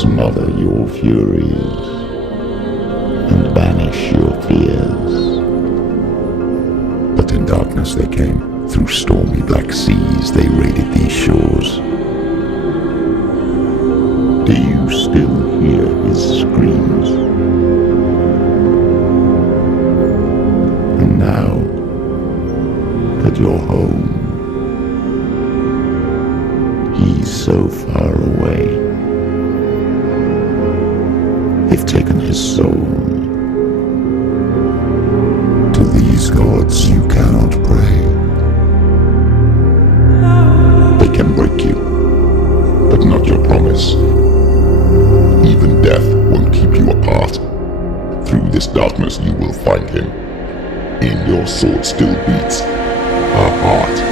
smother your furies and banish your fears. But in darkness they came, through stormy black seas they raided these shores. Do you still hear his screams? And now that you're home, he's so far away. They've taken his soul. To these gods you cannot pray. They can break you, but not your promise. Even death won't keep you apart. Through this darkness you will find him. In your sword still beats a heart.